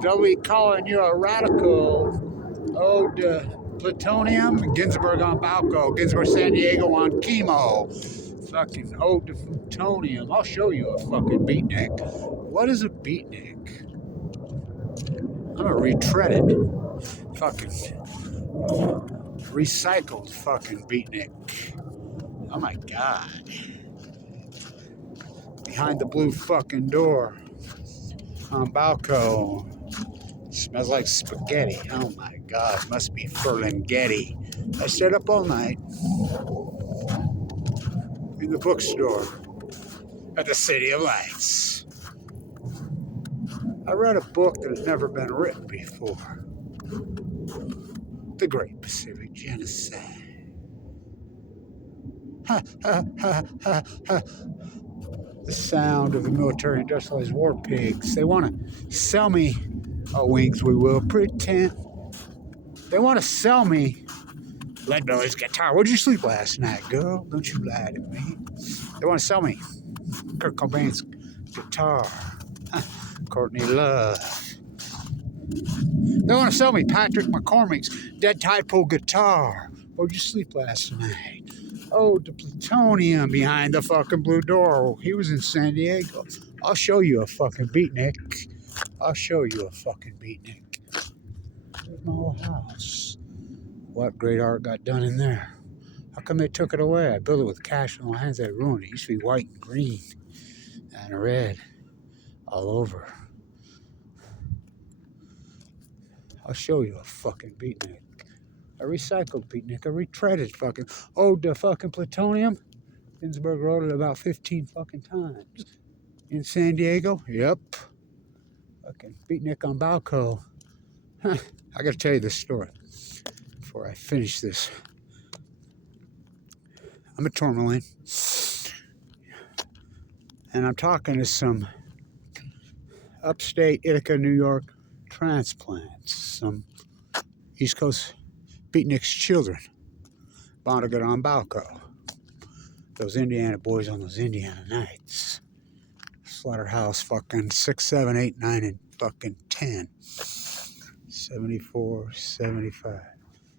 They'll be calling you a radical. Ode to Plutonium, Ginsburg on BALCO, Ginsburg San Diego on Chemo. Fucking ode to Plutonium. I'll show you a fucking beatnik. What is a beatnik? I'm a retreaded, fucking recycled fucking beatnik. Oh my god. Behind the blue fucking door on BALCO. Smells like spaghetti. Oh my god, must be Ferlinghetti. I stayed up all night in the bookstore at the City of Lights. I read a book that has never been written before. The Great Pacific Genocide. Ha, ha, ha, ha, ha. The sound of the military industrialized war pigs. They want to sell me, oh wings we will pretend. They want to sell me Lead Belly's guitar. Where'd you sleep last night, girl? Don't you lie to me. They want to sell me Kurt Cobain's guitar. Courtney Love. They want to sell me Patrick McCormick's Dead Tide Pool guitar. Where'd you sleep last night? Oh, the Plutonium behind the fucking blue door. He was in San Diego. I'll show you a fucking beatnik. I'll show you a fucking beatnik. There's my old house. What great art got done in there? How come they took it away? I built it with cash in my hands. They ruined it. It used to be white and green and red all over. I'll show you a fucking beatnik. A recycled beatnik. A retreaded fucking. Oh, the fucking Plutonium. Ginsburg wrote it about 15 fucking times. In San Diego? Yep. Fucking beatnik on BALCO. I gotta tell you this story before I finish this. I'm a tourmaline. And I'm talking to some upstate Ithaca, New York transplants. Some East Coast beatnik's children. Bound to get on BALCO. Those Indiana boys on those Indiana nights. Slaughterhouse fucking 6, 7, 8, 9, and fucking 10. 74, 75.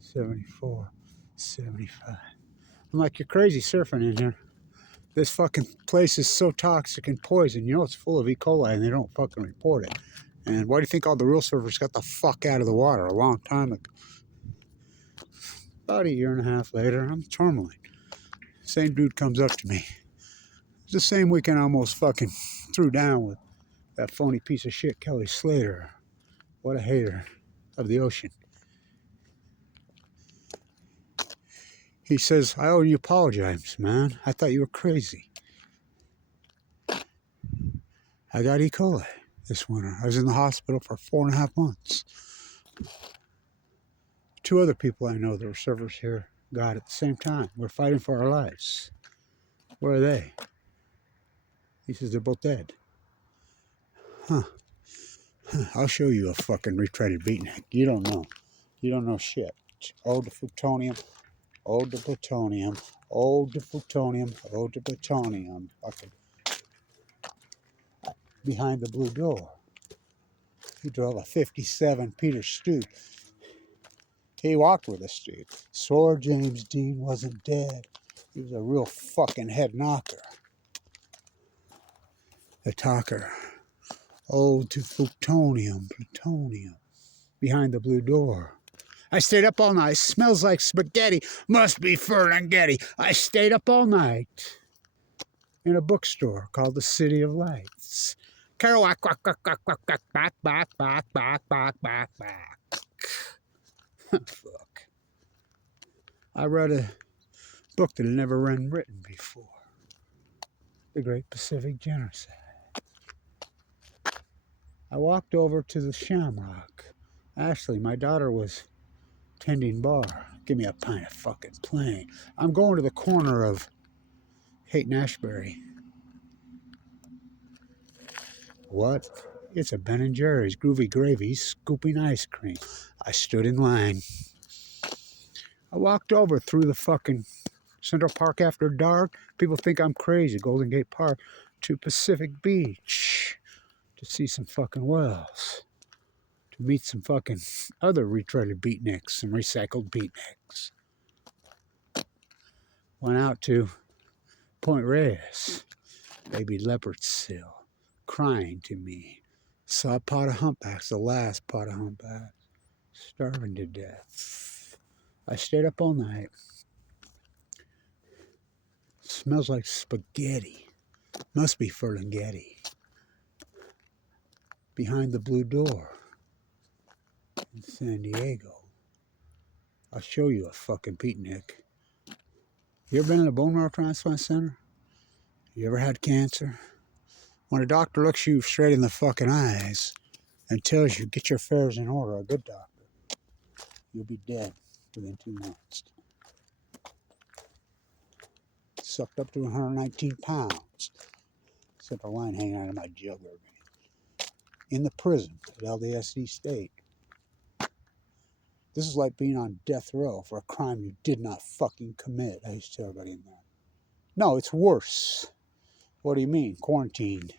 74, 75. I'm like, you're crazy surfing in here. This fucking place is so toxic and poison. You know it's full of E. coli and they don't fucking report it. And why do you think all the real surfers got the fuck out of the water a long time ago? About a year and a half later, I'm tourmaline. Same dude comes up to me. It's the same weekend I almost fucking threw down with that phony piece of shit, Kelly Slater. What a hater of the ocean. He says, I owe you apologize, man. I thought you were crazy. I got E. coli this winter. I was in the hospital for 4.5 months. 2 other people I know that were surfers here got it at the same time. We're fighting for our lives. Where are they? He says they're both dead. Huh. I'll show you a fucking retreaded beatnik. You don't know. You don't know shit. Ode to Plutonium. Ode to Plutonium. Ode to Plutonium. Ode to Plutonium. Fucking behind the blue door. He drove a 57 Peter Stoop. He walked with us, dude. Swore James Dean wasn't dead. He was a real fucking head knocker. The talker. Ode to Plutonium. Plutonium. Behind the blue door. I stayed up all night. Smells like spaghetti. Must be Ferlinghetti. I stayed up all night in a bookstore called the City of Lights. Kerouac, back, back, back, back, back, back, back. Fuck. I read a book that had never been written before. The Great Pacific Genocide. I walked over to the Shamrock. Ashley, my daughter, was tending bar. Give me a pint of fucking plain. I'm going to the corner of Haight and Ashbury. What? It's a Ben & Jerry's Groovy Gravy scooping ice cream. I stood in line. I walked over through the fucking Central Park after dark. People think I'm crazy. Golden Gate Park to Pacific Beach to see some fucking whales. Meet some fucking other retreaded beatniks, some recycled beatniks. Went out to Point Reyes, baby leopard seal, crying to me. Saw a pot of humpbacks, the last pot of humpbacks, starving to death. I stayed up all night. Smells like spaghetti. Must be Ferlinghetti. Behind the blue door in San Diego. I'll show you a fucking beatnik. You ever been in a bone marrow transplant center? You ever had cancer? When a doctor looks you straight in the fucking eyes and tells you, get your affairs in order, a good doctor, you'll be dead within 2 months. Sucked up to 119 pounds. Except a line hanging out of my jugular vein. In the prison at LDSD State. This is like being on death row for a crime you did not fucking commit. I used to tell everybody in there. No, it's worse. What do you mean? Quarantined.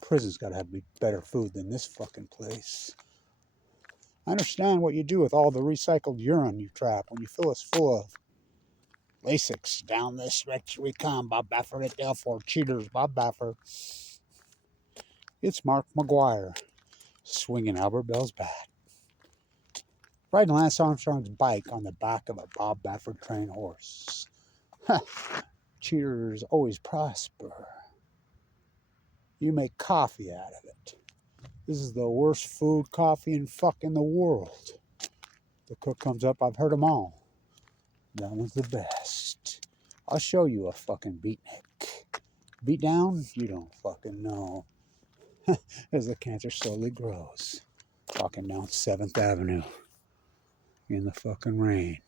Prison's got to have better food than this fucking place. I understand what you do with all the recycled urine you trap when you fill us full of Lasix. Down this stretch we come. Bob Baffert at Delphor. Cheaters. Bob Baffert. It's Mark McGuire swinging Albert Bell's bat. Riding Lance Armstrong's bike on the back of a Bob Baffert trained horse. Cheaters always prosper. You make coffee out of it. This is the worst food, coffee, and fuck in the world. The cook comes up, I've heard them all. That one's the best. I'll show you a fucking beatnik. Beat down? You don't fucking know. As the cancer slowly grows. Walking down 7th Avenue. In the fucking rain.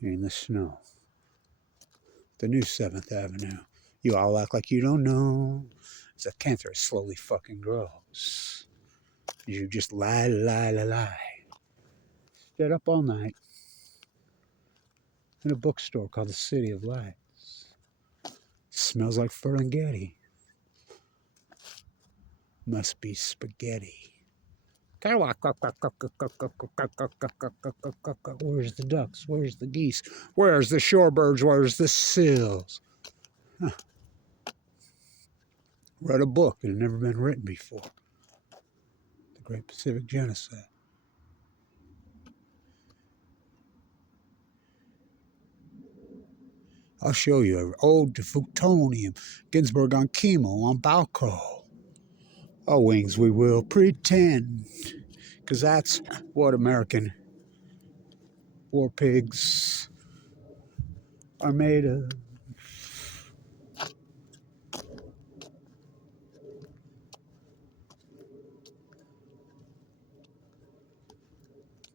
In the snow. The new 7th Avenue. You all act like you don't know. As the cancer slowly fucking grows. You just lie. Stayed up all night. In a bookstore called the City of Lights. Smells like Ferlinghetti. Must be spaghetti. Where's the ducks? Where's the geese? Where's the shorebirds? Where's the seals? Huh. Read a book that had never been written before. The Great Pacific Genocide. I'll show you an ode to FUKTONIUM. Ginsburg on Chemo on BALCO. Our wings we will pretend. Because that's what American war pigs are made of.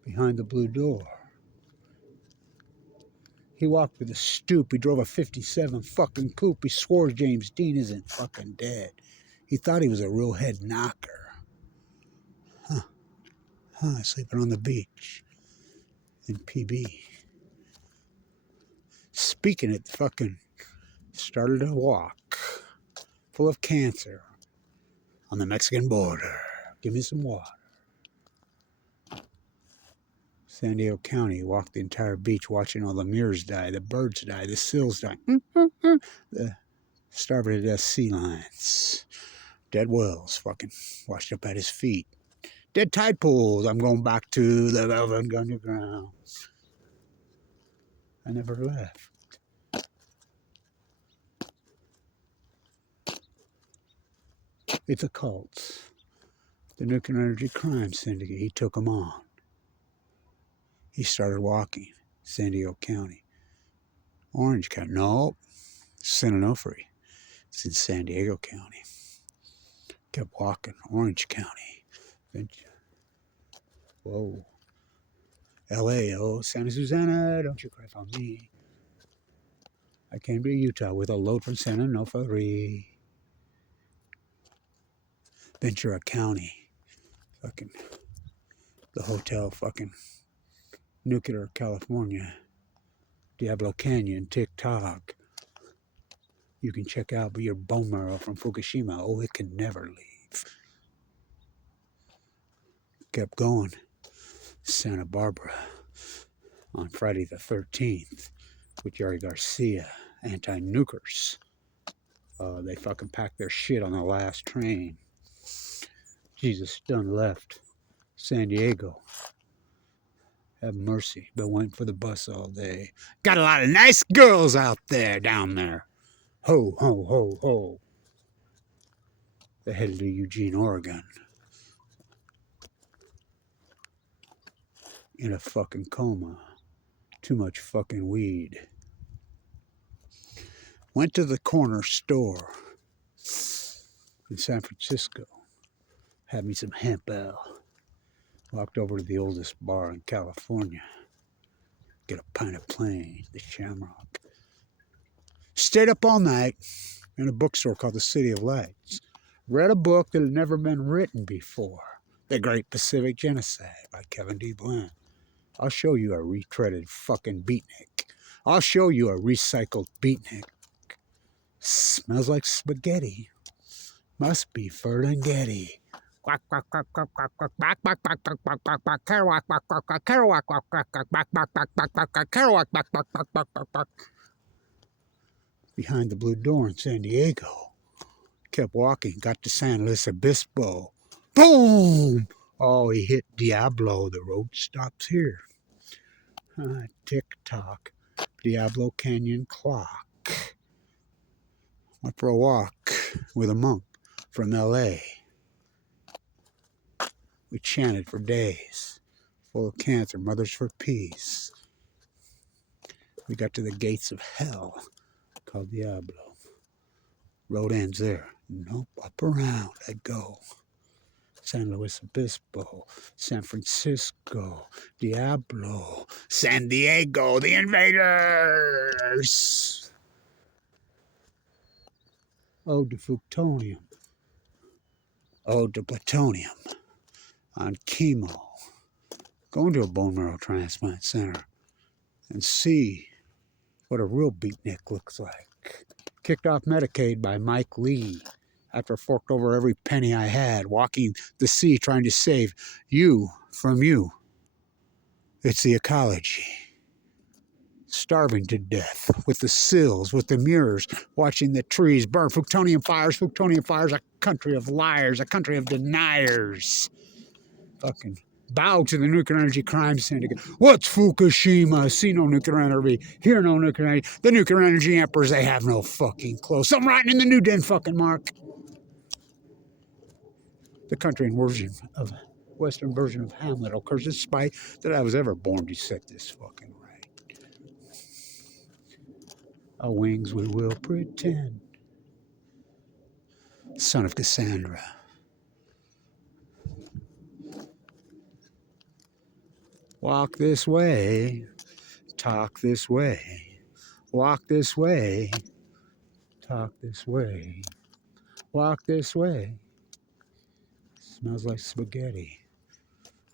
Behind the blue door. He walked with a stoop. He drove a 57 fucking coupe. He swore James Dean isn't fucking dead. He thought he was a real head knocker. Sleeping on the beach in PB. Speaking it, fucking started a walk full of cancer on the Mexican border. Give me some water. San Diego County, walked the entire beach watching all the mirrors die, the birds die, the seals die, the starving to death sea lions, dead whales fucking washed up at his feet, dead tide pools. I'm going back to the velvet underground. I never left. It's a cult. The Nuclear Energy Crime Syndicate. He took them on. He started walking. San Diego County. Orange County. No. San Onofre. It's in San Diego County. Kept walking. Orange County. Whoa. L.A. Oh, Santa Susana, don't you cry for me. I came to Utah with a load from San Onofre. Ventura County. Fucking. The hotel fucking. Nuclear, California. Diablo Canyon, TikTok. You can check out your bone marrow from Fukushima. Oh, it can never leave. kept going. Santa Barbara on Friday the 13th with Jerry Garcia, anti-nukers. They fucking packed their shit on the last train. Jesus done left San Diego. Have mercy. Been waiting for the bus all day. Got a lot of nice girls out there, down there. Ho, ho, ho, ho. They headed to Eugene, Oregon. In a fucking coma. Too much fucking weed. Went to the corner store in San Francisco. Had me some hemp ale. Walked over to the oldest bar in California. Get a pint of plain, the Shamrock. Stayed up all night in a bookstore called the City of Lights. Read a book that had never been written before. The Great Pacific Genocide by Kevin D. Bland. I'll show you a retreaded fucking beatnik. I'll show you a recycled beatnik. Smells like spaghetti. Must be Ferlinghetti. Behind the blue door in San Diego. Kept walking, got to San Luis Obispo. Boom! Oh, he hit Diablo. The road stops here. Tick-tock. Diablo Canyon clock. Went for a walk with a monk from L.A. We chanted for days. Full of cancer, mothers for peace. We got to the gates of hell called Diablo. Road ends there. Nope, up around I go. San Luis Obispo, San Francisco, Diablo, San Diego, the invaders! Ode to FUKTONIUM. Ode to Plutonium. On Chemo. Go into a bone marrow transplant center and see what a real beatnik looks like. Kicked off Medicaid by Mike Lee after I forked over every penny I had, walking the sea trying to save you from you. It's the ecology. Starving to death with the sills, with the mirrors, watching the trees burn. Plutonium fires, a country of liars, a country of deniers. Fucking bow to the nuclear energy crime syndicate. What's Fukushima? See no nuclear energy, hear no nuclear energy. The nuclear energy emperors, they have no fucking clothes. Something writing in the new den fucking mark. The country and Western version of Hamlet occurs despite that I was ever born to set this fucking right. Our wings we will pretend. Son of Cassandra. Walk this way, talk this way, walk this way, talk this way, walk this way. Smells like spaghetti.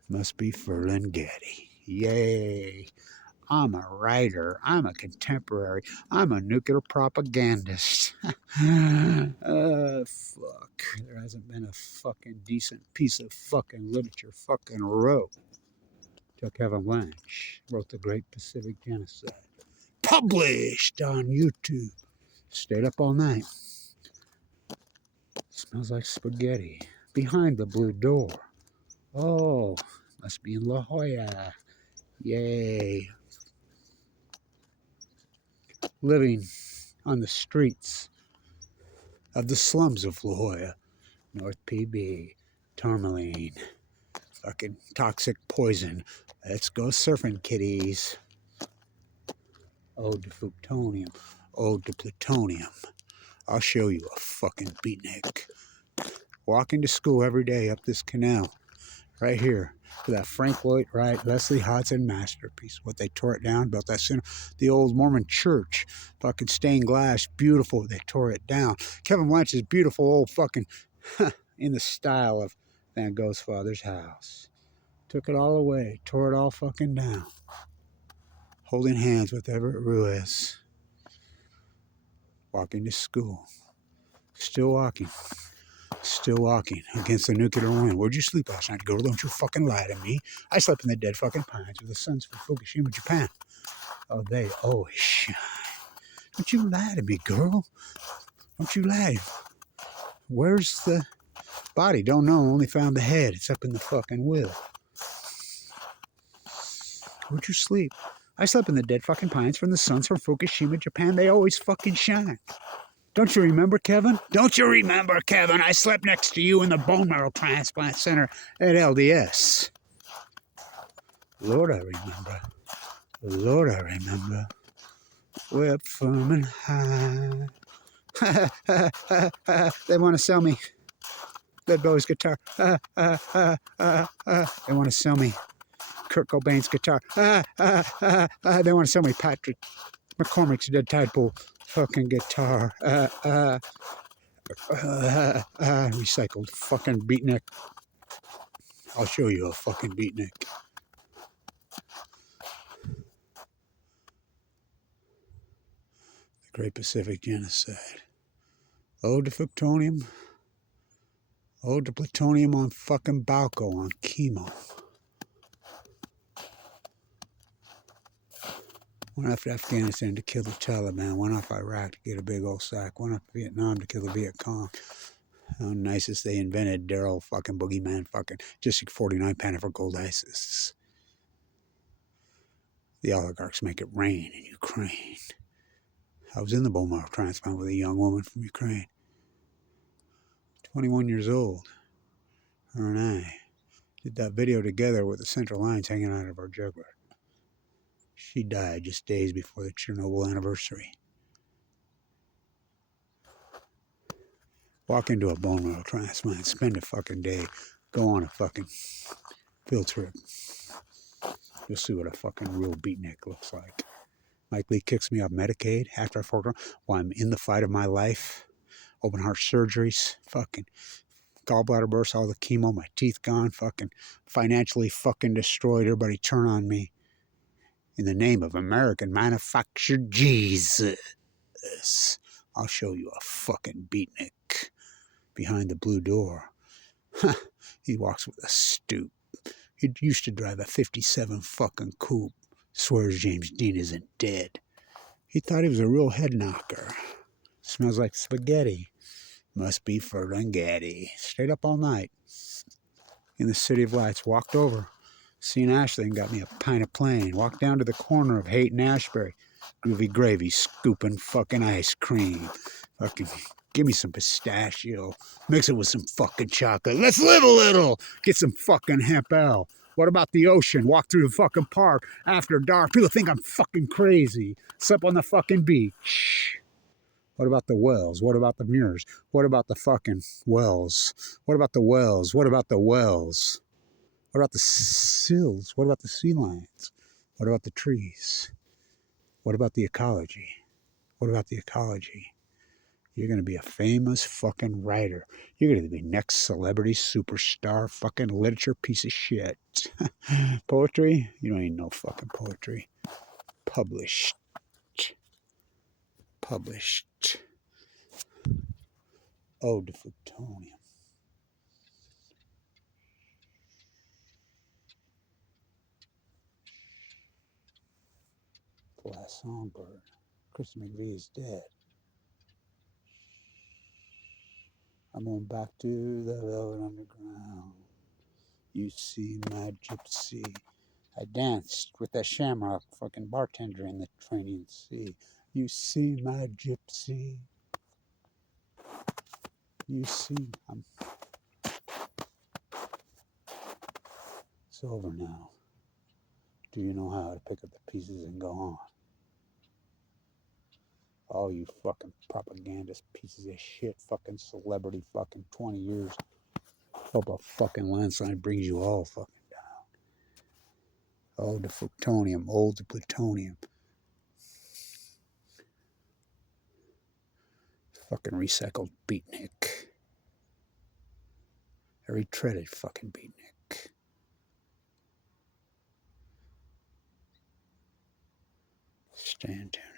Must be Ferlinghetti. Yay. I'm a writer. I'm a contemporary. I'm a nuclear propagandist. Fuck. There hasn't been a fucking decent piece of fucking literature fucking wrote. Till Kevin Blanche wrote The Great Pacific Genocide. Published on YouTube. Stayed up all night. Smells like spaghetti. Behind the blue door. Oh, must be in La Jolla. Yay. Living on the streets of the slums of La Jolla. North PB. Tourmaline. Fucking toxic poison. Let's go surfing, kiddies. Ode to FUKTONIUM. Ode to Plutonium. I'll show you a fucking beatnik. Walking to school every day up this canal. Right here. For that Frank Lloyd Wright, Leslie Hodgson masterpiece. What they tore it down, built that center. The old Mormon church. Fucking stained glass. Beautiful. They tore it down. Kevin Blanche's beautiful old fucking in the style of Van Gogh's father's house. Took it all away. Tore it all fucking down. Holding hands with Everett Ruiz. Walking to school. Still walking. Still walking against the nuclear wind. Where'd you sleep last night, girl? Don't you fucking lie to me. I slept in the dead fucking pines with the suns from Fukushima, Japan. Oh, they always shine. Don't you lie to me, girl. Don't you lie. Where's the body? Don't know. Only found the head. It's up in the fucking will. Where'd you sleep? I slept in the dead fucking pines from the suns from Fukushima, Japan. They always fucking shine. Don't you remember, Kevin? Don't you remember, Kevin? I slept next to you in the bone marrow transplant center at LDS. Lord, I remember. Lord, I remember. Way up firm and high. They want to sell me Dead Bowie's guitar. They want to sell me Kurt Cobain's guitar. They want to sell me Patrick McCormick's Dead Tadpole fucking guitar. Recycled fucking beatnik. I'll show you a fucking beatnik. The Great Pacific Genocide. Ode to FUKTONIUM. Ode to Plutonium on fucking BALCO on Chemo. Went off to Afghanistan to kill the Taliban. Went off Iraq to get a big old sack. Went off to Vietnam to kill the Viet Cong. How nicest they invented their old fucking boogeyman fucking District 49 Panic for Gold ISIS. The oligarchs make it rain in Ukraine. I was in the bone marrow transplant with a young woman from Ukraine. 21 years old. Her and I did that video together with the central lines hanging out of our jugular. She died just days before the Chernobyl anniversary. Walk into a bone marrow transplant, spend a fucking day, go on a fucking field trip. You'll see what a fucking real beatnik looks like. Mike Lee kicks me off Medicaid after I fork while I'm in the fight of my life. Open heart surgeries, fucking gallbladder burst, all the chemo, my teeth gone, fucking financially fucking destroyed. Everybody turn on me. In the name of American manufactured Jesus. I'll show you a fucking beatnik behind the blue door. He walks with a stoop. He used to drive a 57 fucking coupe. Swears James Dean isn't dead. He thought he was a real head knocker. Smells like spaghetti. Must be Ferlinghetti. Stayed up all night. In the City of Lights. Walked over. Seen Ashley and got me a pint of plain. Walked down to the corner of Haight and Ashbury. Groovy gravy, scooping fucking ice cream. Fucking give me some pistachio. Mix it with some fucking chocolate. Let's live a little. Get some fucking hemp ale. What about the ocean? Walk through the fucking park after dark. People think I'm fucking crazy. Slept on the fucking beach. What about the wells? What about the mirrors? What about the fucking wells? What about the wells? What about the wells? What about the sills? What about the sea lions? What about the trees? What about the ecology? What about the ecology? You're going to be a famous fucking writer. You're going to be next celebrity superstar fucking literature piece of shit. Poetry? You don't even know fucking poetry. Published. Published. Ode to FUKTONIUM. The last songbird. Chris McVie is dead. I'm going back to the velvet underground. You see my gypsy. I danced with that shamrock fucking bartender in the Mediterranean Sea. You see my gypsy. You see, it's over now. Do you know how to pick up the pieces and go on? All you fucking propagandist pieces of shit, fucking celebrity, fucking 20 years. Hope a fucking landslide brings you all fucking down. Ode to FUKTONIUM, ode to Plutonium. Fucking recycled beatnik. A retreaded fucking beatnik. Stand down.